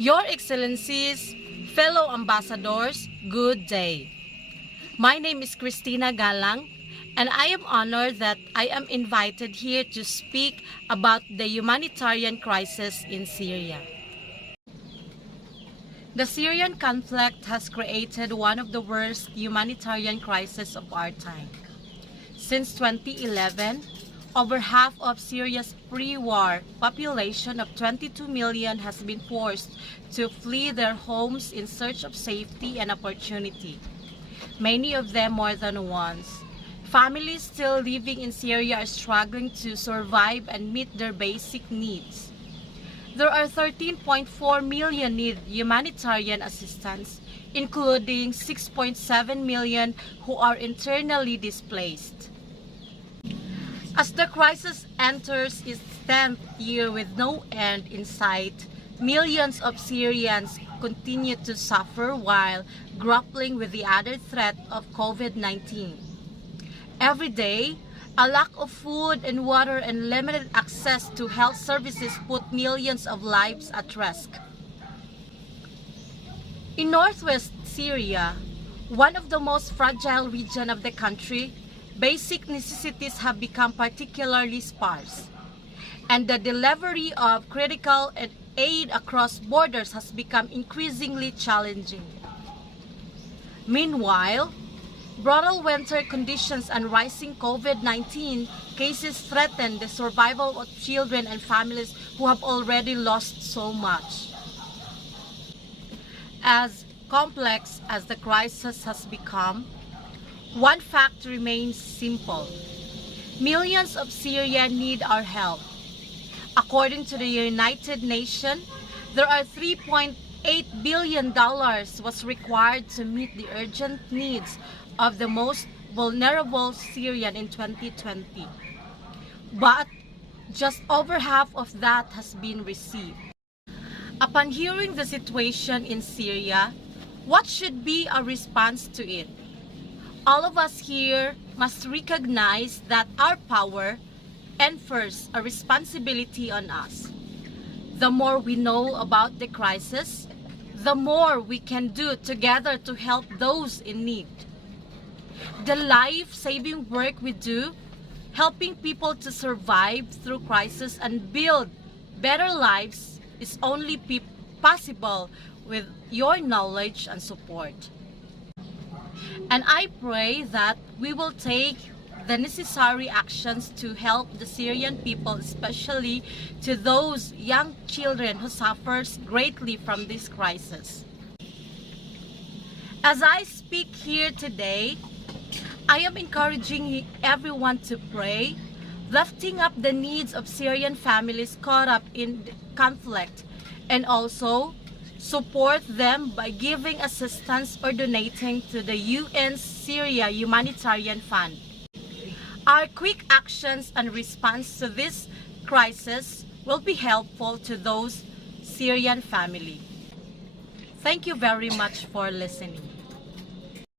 Your Excellencies, fellow ambassadors, good day. My name is Christina Galang, and I am honored that I am invited here to speak about the humanitarian crisis in Syria. The Syrian conflict has created one of the worst humanitarian crises of our time. Since 2011, over half of Syria's pre-war population of 22 million has been forced to flee their homes in search of safety and opportunity, many of them more than once. Families still living in Syria are struggling to survive and meet their basic needs. There are 13.4 million need humanitarian assistance, including 6.7 million who are internally displaced. As the crisis enters its 10th year with no end in sight, millions of Syrians continue to suffer while grappling with the added threat of COVID-19. Every day, a lack of food and water and limited access to health services put millions of lives at risk. In northwest Syria, one of the most fragile regions of the country, basic necessities have become particularly sparse, and the delivery of critical aid across borders has become increasingly challenging. Meanwhile, brutal winter conditions and rising COVID-19 cases threaten the survival of children and families who have already lost so much. As complex as the crisis has become, one fact remains simple. Millions of Syrians need our help. According to the United Nations, there are $3.8 billion was required to meet the urgent needs of the most vulnerable Syrian in 2020. But just over half of that has been received. Upon hearing the situation in Syria, what should be our response to it? All of us here must recognize that our power enfers a responsibility on us. The more we know about the crisis, the more we can do together to help those in need. The life-saving work we do, helping people to survive through crisis and build better lives, is only possible with your knowledge and support. And I pray that we will take the necessary actions to help the Syrian people, especially to those young children who suffer greatly from this crisis. As I speak here today, I am encouraging everyone to pray, lifting up the needs of Syrian families caught up in the conflict, and also support them by giving assistance or donating to the UN Syria Humanitarian Fund. Our quick actions and response to this crisis will be helpful to those Syrian families. Thank you very much for listening.